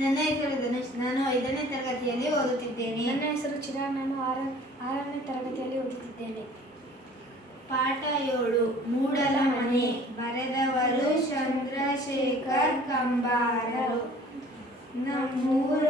ನನ್ನ ಹೆಸರು ಧನುಷ್. ನಾನು 5ನೇ ತರಗತಿಯಲ್ಲಿ ಓದುತ್ತಿದ್ದೇನೆ. ನನ್ನ ಹೆಸರು ಚಿರಾಗ್. ನಾನು 6ನೇ ತರಗತಿಯಲ್ಲಿ ಓದುತ್ತಿದ್ದೇನೆ. ಪಾಠ 7 ಮೂಡಲ ಮನೆ. ಬರೆದವರು ಚಂದ್ರಶೇಖರ್ ಕಂಬಾರರು. ನಮ್ಮೂರ